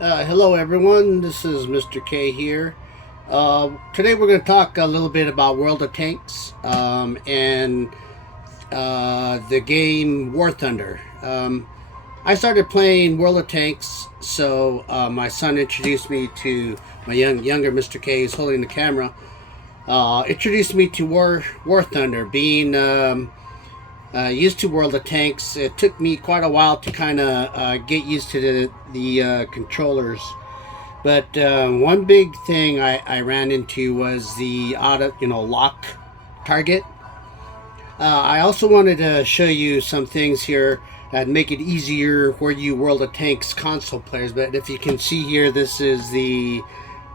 Hello everyone, this is Mr. K here. Today we're going to talk a little bit about World of Tanks and the game War Thunder. I started playing World of Tanks, so my son introduced me to my younger Mr. K, who's holding the camera. Introduced me to War Thunder. Being used to World of Tanks, it took me quite a while to kind of get used to the controllers. But one big thing I ran into was the lock target. I also wanted to show you some things here that make it easier for you World of Tanks console players. But if you can see here, this is the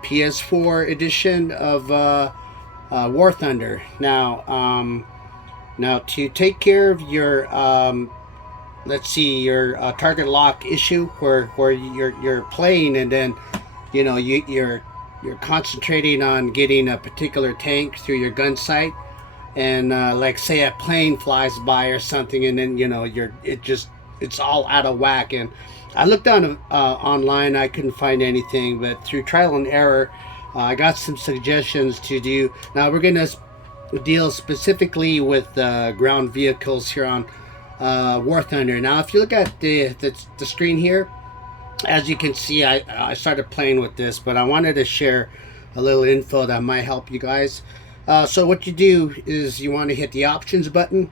PS4 edition of War Thunder. Now to take care of your let's see, your target lock issue, where you're playing and then you're concentrating on getting a particular tank through your gun sight, and like say a plane flies by or something, and then it's all out of whack. And I looked on online, I couldn't find anything, but through trial and error, I got some suggestions to do. Now we're gonna deal specifically with ground vehicles here on War Thunder. Now, if you look at the screen here, as you can see, I started playing with this, but I wanted to share a little info that might help you guys. So what you do is you want to hit the options button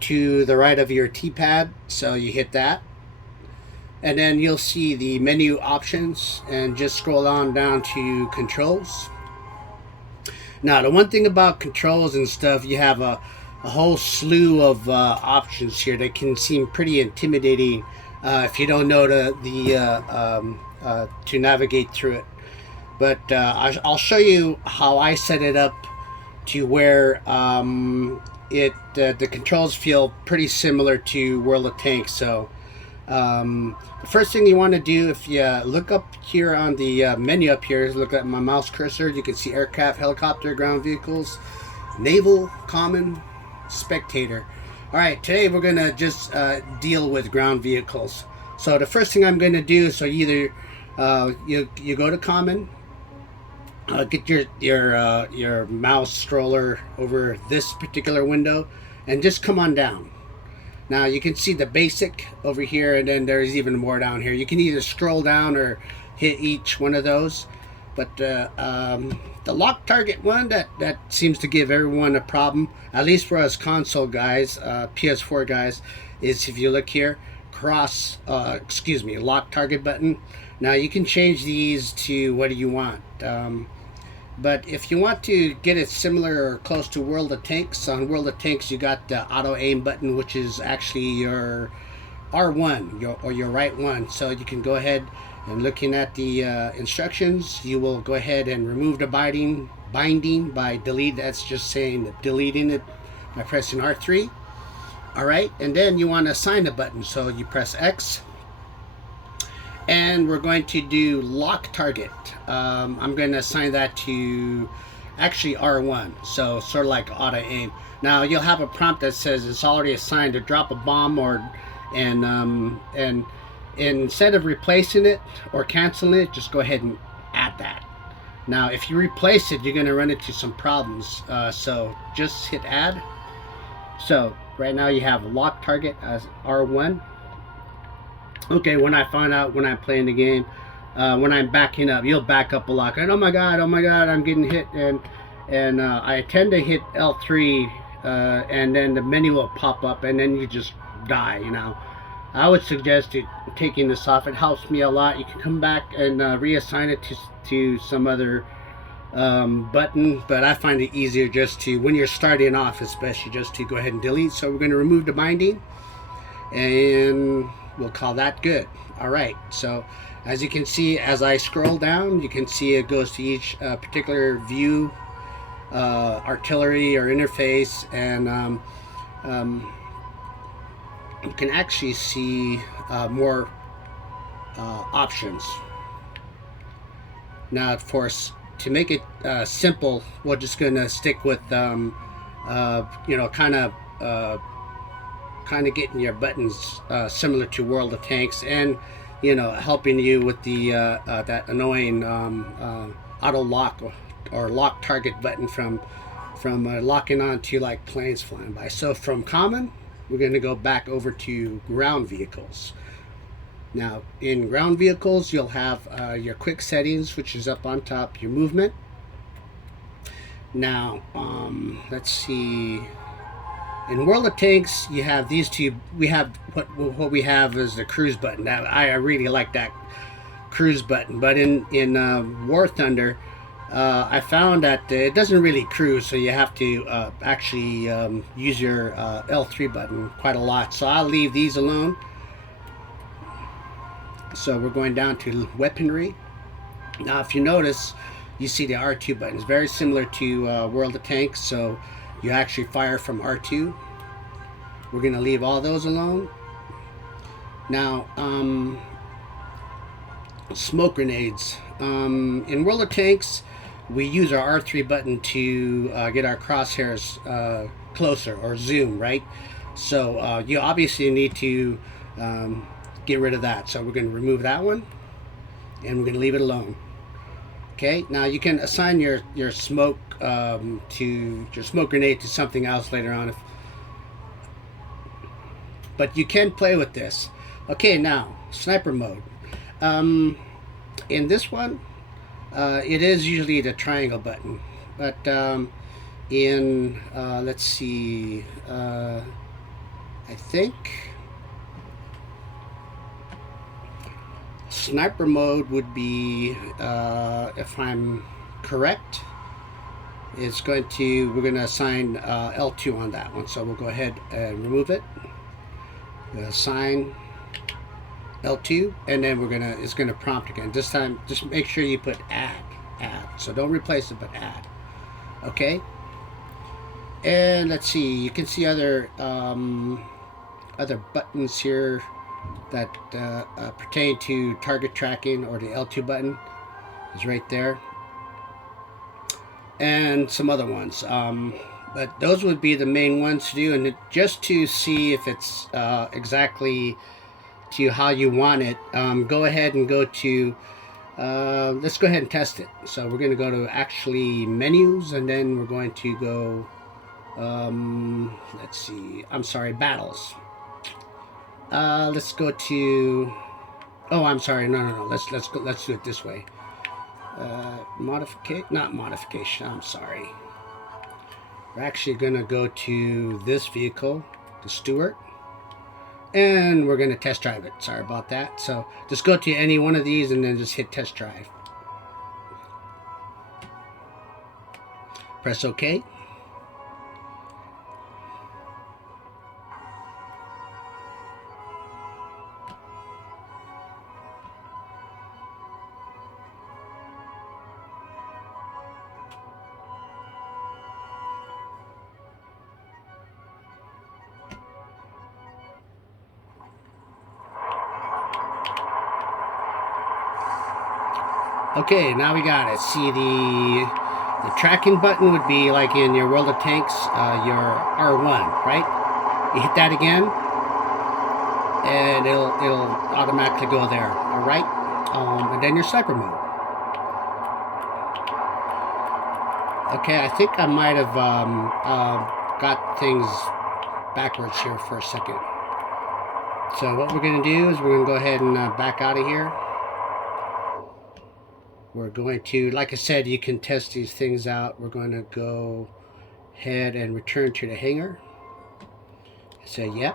to the right of your T-pad. So you hit that, and then you'll see the menu options, and just scroll on down to controls. Now, the one thing about controls and stuff, you have a whole slew of options here that can seem pretty intimidating if you don't know to navigate through it. But I'll show you how I set it up to where the controls feel pretty similar to World of Tanks. So the first thing you want to do, if you look up here on the menu up here, look at my mouse cursor, you can see aircraft, helicopter, ground vehicles, naval, common, spectator. Alright, today we're going to just deal with ground vehicles. So the first thing I'm going to do, so either you go to common, get your mouse stroller over this particular window, and just come on down. Now you can see the basic over here, and then there's even more down here. You can either scroll down or hit each one of those. But the lock target one, that seems to give everyone a problem, at least for us console guys, PS4 guys, is if you look here, lock target button. Now you can change these to what do you want. But if you want to get it similar or close to World of Tanks, on World of Tanks you got the auto aim button, which is actually your R1, or your right one. So you can go ahead and, looking at the instructions, you will go ahead and remove the binding by delete. That's just saying deleting it by pressing R3. Alright, and then you want to assign the button, so you press X. And we're going to do lock target. I'm going to assign that to actually R1, so sort of like auto aim. Now you'll have a prompt that says it's already assigned to drop a bomb, and instead of replacing it or canceling it, just go ahead and add that. Now if you replace it, you're going to run into some problems, so just hit add. So right now you have lock target as R1. Okay, when I find out when I'm playing the game, when I'm backing up, you'll back up a lot. And oh my god, I'm getting hit, and I tend to hit L3, and then the menu will pop up, and then you just die. I would suggest taking this off. It helps me a lot. You can come back and reassign it to some other button, but I find it easier just to, when you're starting off especially, just to go ahead and delete. So we're going to remove the binding, and we'll call that good. Alright, so as you can see, as I scroll down, you can see it goes to each particular view, artillery or interface, and you can actually see more options. Now, of course, to make it simple, we're just going to stick with kind of getting your buttons similar to World of Tanks. And helping you with the that annoying auto lock or lock target button from locking onto like planes flying by. So from common, we're going to go back over to ground vehicles. Now in ground vehicles, you'll have your quick settings, which is up on top, your movement. Now let's see. In World of Tanks, you have these two. We have what we have is the cruise button. Now, I really like that cruise button. But in War Thunder, I found that it doesn't really cruise, so you have to actually use your L3 button quite a lot. So I'll leave these alone. So we're going down to weaponry. Now, if you notice, you see the R2 button. It's very similar to World of Tanks, so you actually fire from R2. We're going to leave all those alone. Now, smoke grenades. In World of Tanks, we use our R3 button to get our crosshairs closer, or zoom, right? So you obviously need to get rid of that. So we're going to remove that one, and we're going to leave it alone. Okay, now you can assign your smoke to your smoke grenade to something else later on, but you can play with this. Okay, now sniper mode. In this one, it is usually the triangle button, but in let's see, I think sniper mode would be, if I'm correct, we're going to assign L2 on that one. So we'll go ahead and remove it. Assign L2, and then it's gonna prompt again. This time, just make sure you put add. So don't replace it, but add. Okay. And let's see. You can see other buttons here that pertain to target tracking, or the L2 button is right there, and some other ones. But those would be the main ones to do, and just to see if it's exactly to how you want it, go ahead and go to let's go ahead and test it. So we're going to go to actually menus, and then we're going to go let's see, I'm sorry, battles. Let's go to, oh, I'm sorry, no, let's do it this way. Not modification, I'm sorry. We're actually gonna go to this vehicle, the Stewart, and we're gonna test drive it. Sorry about that. So just go to any one of these and then just hit test drive. Press OK. Okay, now we got it. See, the tracking button would be like in your World of Tanks, your R1, right? You hit that again, and it'll automatically go there. All right, and then your sniper mode. Okay, I think I might have got things backwards here for a second. So what we're going to do is we're going to go ahead and back out of here. We're going to, like I said, you can test these things out. We're going to go ahead and return to the hangar. Say yep.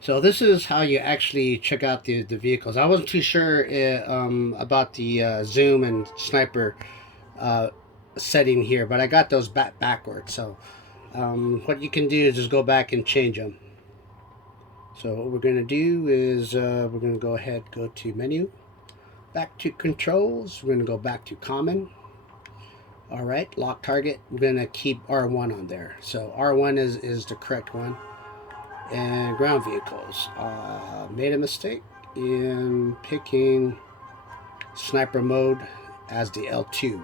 So this is how you actually check out the vehicles. I wasn't too sure about the zoom and sniper setting here, but I got those backwards. So what you can do is just go back and change them. So what we're going to do is we're going to go ahead, go to menu, back to controls. We're going to go back to common. All right, lock target. We're going to keep R1 on there. So R1 is the correct one. And ground vehicles. Made a mistake in picking sniper mode as the L2.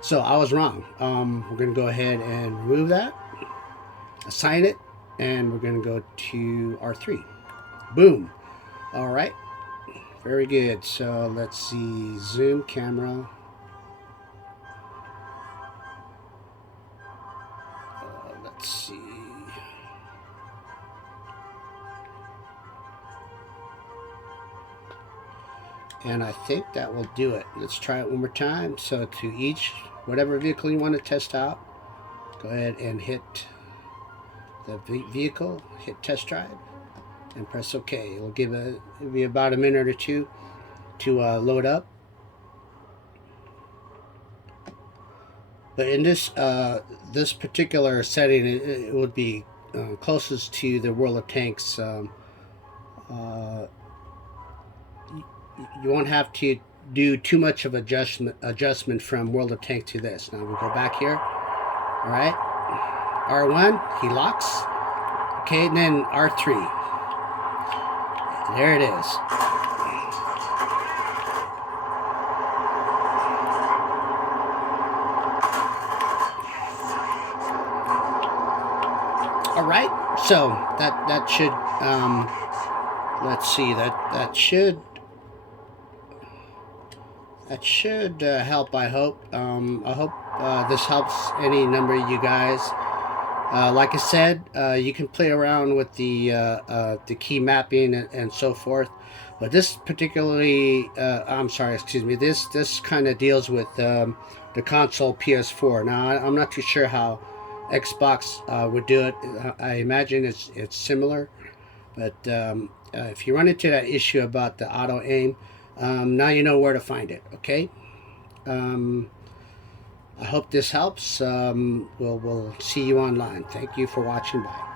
So I was wrong. We're going to go ahead and remove that. Assign it. and we're going to go to R3. Boom. All right. Very good. So let's see. Zoom camera. Let's see. And I think that will do it. Let's try it one more time. So to each, whatever vehicle you want to test out, go ahead and hit the vehicle, hit test drive, and press OK. It'll give it'll be about a minute or two to load up. But in this this particular setting, it would be closest to the World of Tanks. You won't have to do too much of adjustment from World of Tanks to this. Now we go back here. All right, R1, he locks. Okay, and then R3. There it is. All right, so that should let's see, that should help. I hope. I hope this helps any number of you guys. Like I said, you can play around with the key mapping and so forth, but this particularly, I'm sorry, excuse me. This kind of deals with the console PS4. Now I'm not too sure how Xbox would do it. I imagine it's similar, but if you run into that issue about the auto aim, now you know where to find it. Okay. I hope this helps. We'll see you online. Thank you for watching. Bye.